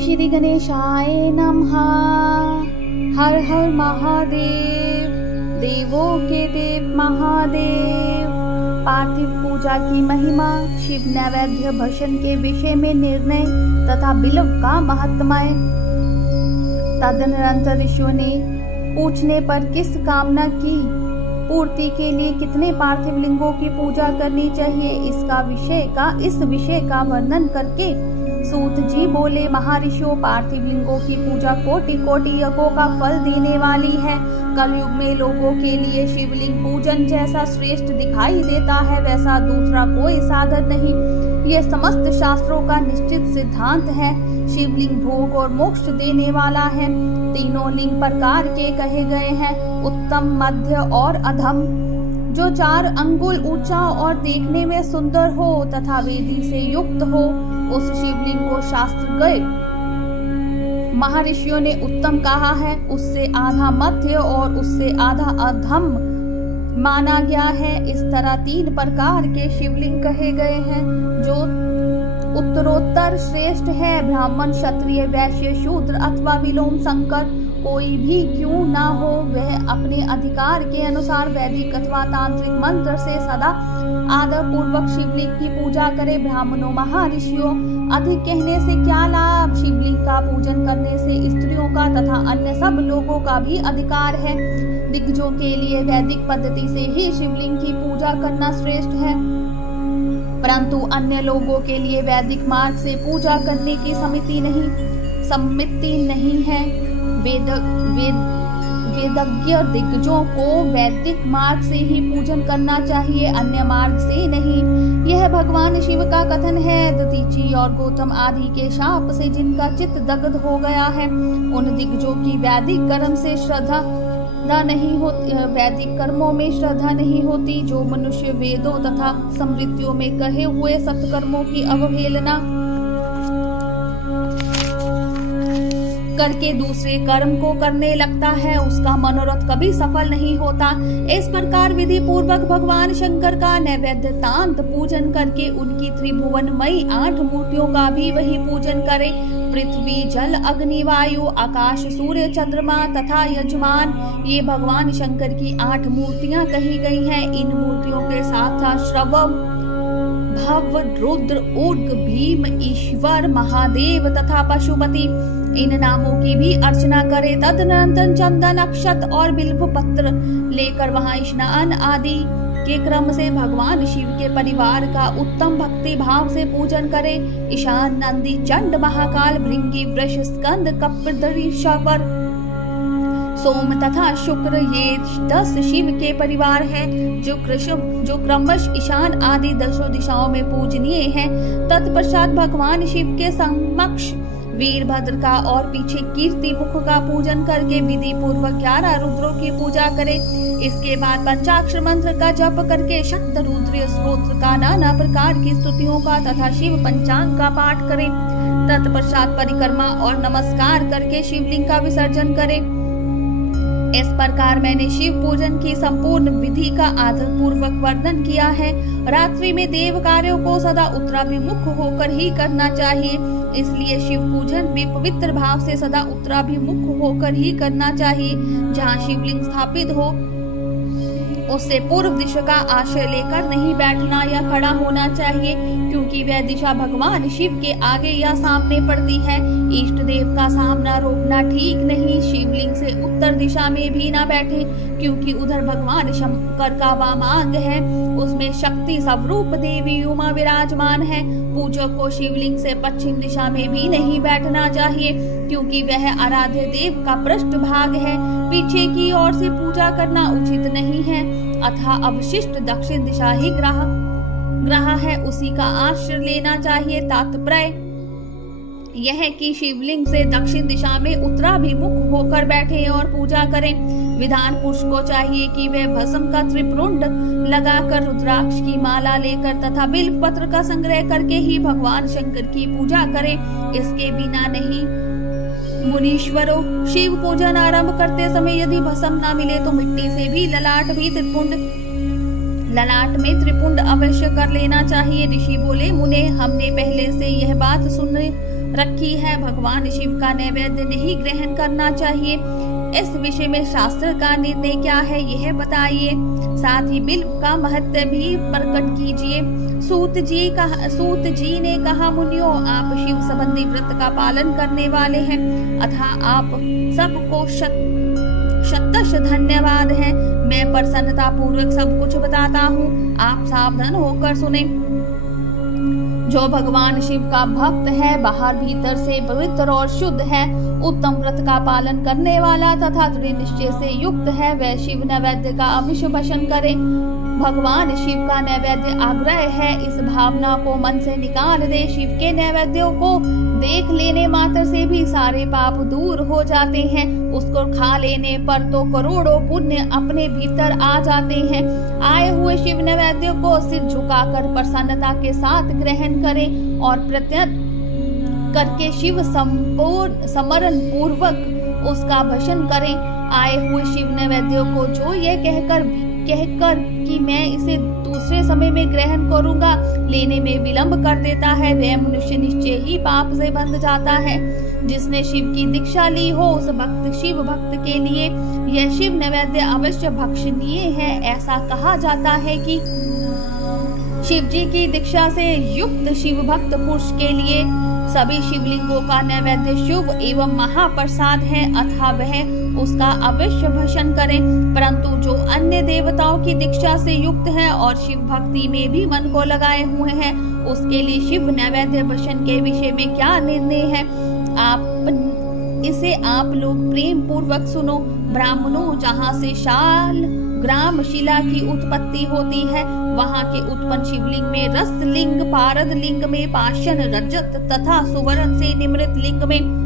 श्री गणेशाय नमः। हर हर महादेव, देवों के देव महादेव। पार्थिव पूजा की महिमा, शिव नैवेद्य भक्षण के विषय में निर्णय तथा बिल्व का महात्म्य। तदनंतर ऋषियों ने पूछने पर किस कामना की पूर्ति के लिए कितने पार्थिव लिंगों की पूजा करनी चाहिए, इस विषय का वर्णन करके सूत जी बोले, महर्षियों, पार्थिव लिंगों की पूजा कोटि कोटि यज्ञों का फल देने वाली है। कलयुग में लोगों के लिए शिवलिंग पूजन जैसा श्रेष्ठ दिखाई देता है, वैसा दूसरा कोई साधन नहीं। ये समस्त शास्त्रों का निश्चित सिद्धांत है। शिवलिंग भोग और मोक्ष देने वाला है। तीनों लिंग प्रकार के कहे गए हैं, उत्तम, मध्य और अधम। जो 4 अंगुल ऊंचा और देखने में सुंदर हो तथा वेदी से युक्त हो, उस शिवलिंग को शास्त्र गए महर्षियों ने उत्तम कहा है। उससे आधा मध्य और उससे आधा अधम माना गया है। इस तरह 3 प्रकार के शिवलिंग कहे गए हैं। जो उत्तरोत्तर श्रेष्ठ है, ब्राह्मण, क्षत्रिय, वैश्य, शूद्र अथवा विलोम शंकर कोई भी क्यों ना हो, वह अपने अधिकार के अनुसार वैदिक अथवा तांत्रिक मंत्र से सदा आदर पूर्वक शिवलिंग की पूजा करे। ब्राह्मणों, महर्षियों, अधिक कहने से क्या लाभ? शिवलिंग का पूजन करने से स्त्रियों का तथा अन्य सब लोगों का भी अधिकार है। दिग्गजों के लिए वैदिक पद्धति से ही शिवलिंग की पूजा करना श्रेष्ठ है, परंतु अन्य लोगों के लिए वैदिक मार्ग से पूजा करने की सम्मति नहीं है। वेदज्ञ दिग्गजों को वैदिक मार्ग से ही पूजन करना चाहिए, अन्य मार्ग से नहीं। यह भगवान शिव का कथन है। दधीचि और गौतम आदि के शाप से जिनका चित्त दग्ध हो गया है, उन दिग्गजों की वैदिक कर्म से श्रद्धा नहीं होती, वैदिक कर्मों में श्रद्धा नहीं होती। जो मनुष्य वेदों तथा स्मृतियों में कहे हुए सत्कर्मों की अवहेलना करके दूसरे कर्म को करने लगता है, उसका मनोरथ कभी सफल नहीं होता। इस प्रकार विधि पूर्वक भगवान शंकर का नैवेद्य तांत पूजन करके उनकी त्रिभुवनमयी 8 मूर्तियों का भी वही पूजन करे। पृथ्वी, जल, अग्नि, वायु, आकाश, सूर्य, चंद्रमा तथा यजमान, ये भगवान शंकर की 8 मूर्तियां कही गई हैं। इन मूर्तियों के साथ श्रव, भव, रुद्र, उर्ग, भीम, ईश्वर, महादेव तथा पशुपति, इन नामों की भी अर्चना करे। तदनंतर चंदन, अक्षत और बिल्व पत्र लेकर वहां स्नान आदि के क्रम से भगवान शिव के परिवार का उत्तम भक्ति भाव से पूजन करे। ईशान, नंदी, चंड, महाकाल, भृंगी, वृष, स्कंद, कपिधर, शवर, सोम तथा शुक्र, ये 10 शिव के परिवार हैं, जो क्रमश ईशान आदि 10 दिशाओं में पूजनीय हैं। तत्पश्चात भगवान शिव के समक्ष वीरभद्र का और पीछे कीर्ति मुख का पूजन करके विधि पूर्वक 11 रुद्रों की पूजा करे। इसके बाद पंचाक्षर मंत्र का जप करके शक्त रुद्र स्तोत्र का नाना प्रकार की स्तुतियों का तथा शिव पंचांग का पाठ करे। तत्पश्चात परिक्रमा और नमस्कार करके शिवलिंग का विसर्जन करे। इस प्रकार मैंने शिव पूजन की संपूर्ण विधि का आदर पूर्वक वर्णन किया है। रात्रि में देव कार्यों को सदा उत्तराभिमुख होकर ही करना चाहिए, इसलिए शिव पूजन में पवित्र भाव से सदा उत्तराभिमुख होकर ही करना चाहिए। जहाँ शिवलिंग स्थापित हो उससे पूर्व दिशा का आश्रय लेकर नहीं बैठना या खड़ा होना चाहिए, क्योंकि वह दिशा भगवान शिव के आगे या सामने पड़ती है। इष्ट देव का सामना रोकना ठीक नहीं। शिवलिंग से उत्तर दिशा में भी ना बैठे, क्योंकि उधर भगवान शंकर का वामांग है, उसमें शक्ति स्वरूप देवी उमा विराजमान है। पूजक को शिवलिंग से पश्चिम दिशा में भी नहीं बैठना चाहिए, क्योंकि वह आराध्य देव का पृष्ठ भाग है। पीछे की ओर से पूजा करना उचित नहीं है, अतः अवशिष्ट दक्षिण दिशा ही ग्रह है, उसी का आश्रय लेना चाहिए। तात्पर्य यह कि शिवलिंग से दक्षिण दिशा में उत्तराभिमुख होकर बैठे और पूजा करें। विधान पुरुष को चाहिए कि वह भस्म का त्रिपुंड लगाकर, रुद्राक्ष की माला लेकर तथा बिल्व पत्र का संग्रह करके ही भगवान शंकर की पूजा करे, इसके बिना नहीं। मुनीश्वरों, शिव पूजन आरंभ करते समय यदि भस्म न मिले तो मिट्टी से भी ललाट में त्रिपुंड अवश्य कर लेना चाहिए। ऋषि बोले, मुने, हमने पहले से यह बात रखी है, भगवान शिव का नैवेद्य नहीं ग्रहण करना चाहिए। इस विषय में शास्त्र का निर्णय क्या है, यह बताइए। साथ ही बिल्व का महत्व भी प्रकट कीजिए। सूत जी ने कहा, मुनियों, आप शिव संबंधी व्रत का पालन करने वाले हैं, अतः आप सबको शतश धन्यवाद है। मैं प्रसन्नता पूर्वक सब कुछ बताता हूँ, आप सावधान होकर सुने। जो भगवान शिव का भक्त है, बाहर भीतर से पवित्र और शुद्ध है, उत्तम व्रत का पालन करने वाला तथा दृढ़ निश्चय से युक्त है, वह शिव नैवेद्य का अवश्य भक्षण करे। भगवान शिव का नैवेद्य आग्रह है, इस भावना को मन से निकाल दे। शिव के नैवेद्यों को देख लेने मात्र से भी सारे पाप दूर हो जाते हैं। उसको खा लेने पर तो करोड़ों पुण्य अपने भीतर आ जाते हैं। आए हुए शिव नैवेद्य को सिर झुकाकर प्रसन्नता के साथ ग्रहण करें और प्रत्यक्ष करके शिव समरण पूर्वक उसका भक्षण करें। आए हुए शिव नैवेद्यों को जो ये कहकर कि मैं इसे दूसरे समय में ग्रहण करूंगा, लेने में विलंब कर देता है, वह मनुष्य निश्चय ही पाप से बंध जाता है। जिसने शिव की दीक्षा ली हो, उस शिव भक्त के लिए यह शिव नैवेद्य अवश्य भक्षणीय है। ऐसा कहा जाता है कि शिव जी की दीक्षा से युक्त शिव भक्त पुरुष के लिए सभी शिवलिंगों का नैवेद्य शुभ एवं महाप्रसाद है, अतः वह उसका अवश्य भक्षण करें। परंतु जो अन्य देवताओं की दीक्षा से युक्त है और शिव भक्ति में भी मन को लगाए हुए हैं, उसके लिए शिव नैवेद्य भक्षण के विषय में क्या निर्णय है, इसे आप लोग प्रेम पूर्वक सुनो। ब्राह्मणों, जहाँ से शाल ग्राम शिला की उत्पत्ति होती है, वहाँ के उत्पन्न शिवलिंग में रस लिंग, पारद लिंग में पाषाण, रजत तथा सुवर्ण से निर्मित लिंग में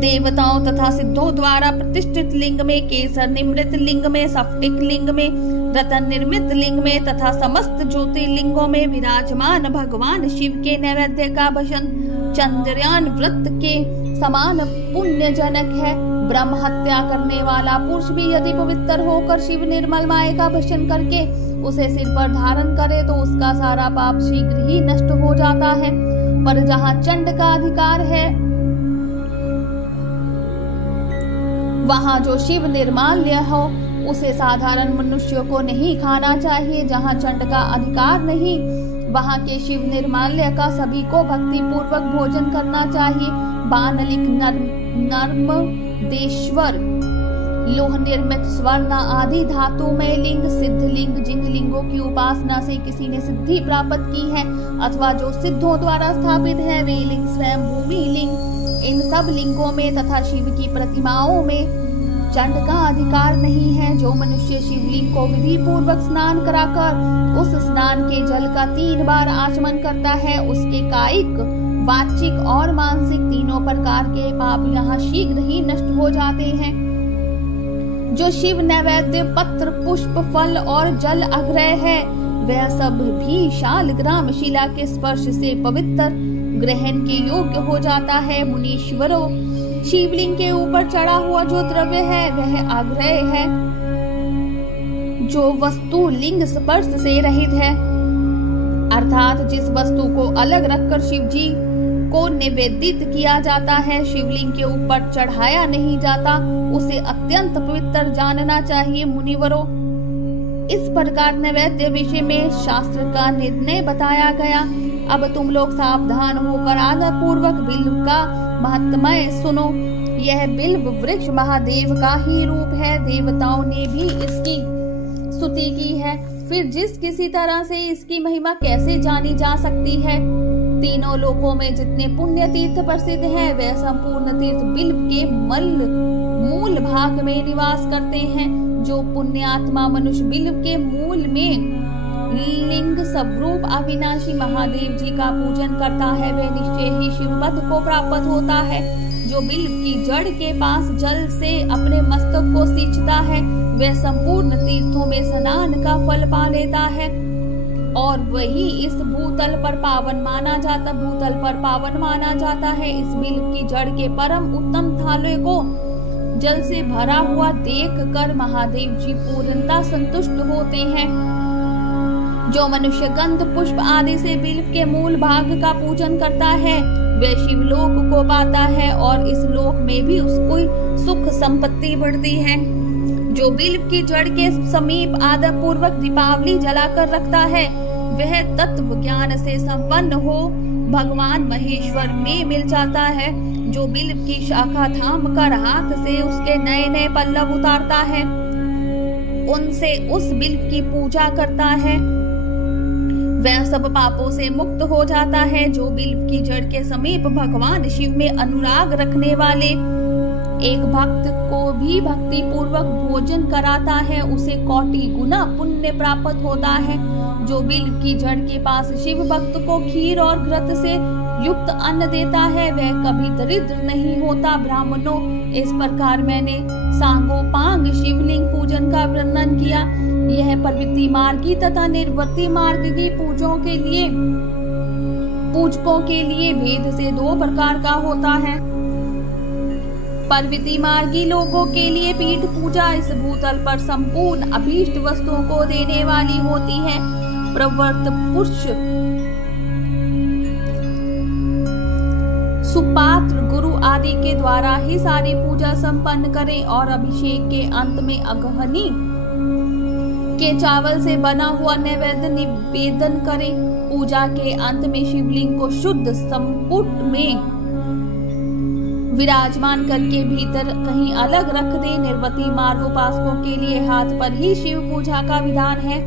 देवताओं तथा सिद्धों द्वारा प्रतिष्ठित लिंग में, केसर निर्मित लिंग में, स्फटिक लिंग में, रतन निर्मित लिंग में तथा समस्त ज्योतिर्लिंगों में विराजमान भगवान शिव के नैवेद्य का भक्षण चंद्रयान व्रत के समान पुण्यजनक है। ब्रह्म हत्या करने वाला पुरुष भी यदि पवित्र होकर शिव निर्मल माय का भक्षण करके उसे सिर पर धारण करे तो उसका सारा पाप शीघ्र ही नष्ट हो जाता है। पर जहाँ चंड का अधिकार है, वहाँ जो शिव निर्माल्य हो उसे साधारण मनुष्यों को नहीं खाना चाहिए। जहाँ चंड का अधिकार नहीं, वहाँ के शिव निर्माल्य का सभी को भक्ति पूर्वक भोजन करना चाहिए। बानलिक, नर्मदेश्वर, लोह निर्मित स्वर्ण आदि धातुमय लिंग, सिद्ध लिंग, जिन लिंगों की उपासना से किसी ने सिद्धि प्राप्त की है अथवा जो सिद्धों द्वारा स्थापित है, वे लिंग स्वयं भूमि लिंग, इन सब लिंगों में तथा शिव की प्रतिमाओं में चंड का अधिकार नहीं है। जो मनुष्य शिवलिंग को विधि पूर्वक स्नान कराकर उस स्नान के जल का 3 बार आचमन करता है, उसके कायिक, वाचिक और मानसिक तीनों प्रकार के पाप यहाँ शीघ्र ही नष्ट हो जाते हैं। जो शिव नैवेद्य पत्र, पुष्प, फल और जल आग्रह है, वह सब भी शालग्राम शिला के स्पर्श से पवित्र ग्रहण के योग्य हो जाता है। मुनीश्वरों, शिवलिंग के ऊपर चढ़ा हुआ जो द्रव्य है वह आग्रह है, जो वस्तु लिंग स्पर्श से रहित है, अर्थात जिस वस्तु को अलग रखकर शिव जी को निवेदित किया जाता है, शिवलिंग के ऊपर चढ़ाया नहीं जाता, उसे अत्यंत पवित्र जानना चाहिए। मुनिवरों, इस प्रकार नैवेद्य विषय में शास्त्र का निर्णय बताया गया। अब तुम लोग सावधान होकर आदर पूर्वक बिल्व का महात्म्य सुनो। यह बिल्व वृक्ष महादेव का ही रूप है, देवताओं ने भी इसकी स्तुति की है। फिर जिस किसी तरह से इसकी महिमा कैसे जानी जा सकती है। तीनों लोकों में जितने पुण्य तीर्थ प्रसिद्ध हैं, वह संपूर्ण तीर्थ बिल्व के मूल भाग में निवास करते हैं। जो पुण्यात्मा मनुष्य बिल्व के मूल में लिंग स्वरूप अविनाशी महादेव जी का पूजन करता है, वह निश्चय ही शिवपद को प्राप्त होता है। जो बिल्व की जड़ के पास जल से अपने मस्तक को सींचता है, वह संपूर्ण तीर्थों में स्नान का फल पा लेता है और वही इस भूतल पर पावन माना जाता है। इस बिल्व की जड़ के परम उत्तम थाले को जल से भरा हुआ देखकर महादेव जी पूर्णतः संतुष्ट होते हैं। जो मनुष्य गंध, पुष्प आदि से बिल्व के मूल भाग का पूजन करता है, वह शिवलोक को पाता है और इस लोक में भी उसको सुख संपत्ति बढ़ती है। जो बिल्व की जड़ के समीप आदर पूर्वक दीपावली जलाकर रखता है वह तत्व ज्ञान से संपन्न हो भगवान महेश्वर में मिल जाता है। जो बिल्व की शाखा थाम कर हाथ से उसके नए नए पल्लव उतारता है, उनसे उस बिल्व की पूजा करता है, वह सब पापों से मुक्त हो जाता है। जो बिल्व की जड़ के समीप भगवान शिव में अनुराग रखने वाले एक भक्त को भी भक्ति पूर्वक भोजन कराता है, उसे कोटि गुना पुण्य प्राप्त होता है। जो बिल्व की जड़ के पास शिव भक्त को खीर और घृत से युक्त अन्न देता है वह कभी दरिद्र नहीं होता। ब्राह्मणों, इस प्रकार मैंने सांगोपांग शिवलिंग पूजन का वर्णन किया। यह प्रवृत्ति मार्गी तथा निर्वृत्ति मार्ग की पूजकों के लिए भेद से 2 प्रकार का होता है। प्रवृत्ति मार्गी लोगों के लिए पीठ पूजा इस भूतल पर संपूर्ण अभीष्ट वस्तुओं को देने वाली होती है। प्रवृत्त पुरुष सुपात्र गुरु आदि के द्वारा ही सारी पूजा संपन्न करें और अभिषेक के अंत में अगहनी के चावल से बना हुआ नैवेद्य निवेदन करें। पूजा के अंत में शिवलिंग को शुद्ध संपुट में विराजमान करके भीतर कहीं अलग रख दे। निर्वती मार्ग उपासकों के लिए हाथ पर ही शिव पूजा का विधान है।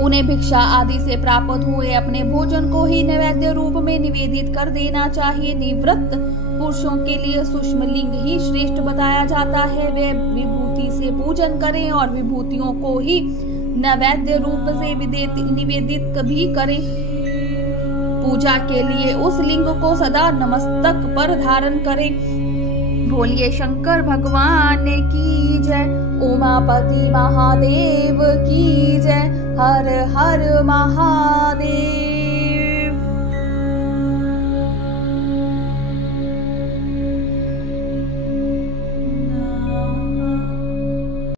उन्हें भिक्षा आदि से प्राप्त हुए अपने भोजन को ही नैवेद्य रूप में निवेदित कर देना चाहिए। निवृत्त पुरुषों के लिए सूक्ष्म लिंग ही श्रेष्ठ बताया जाता है। वे विभूति से पूजन करें और विभूतियों को ही नैवेद्य रूप से निवेदित भी करें। पूजा के लिए उस लिंग को सदा नमस्तक पर धारण करें। बोलिए शंकर भगवान की जय, उमापति महादेव की जय, हर हर महादेव।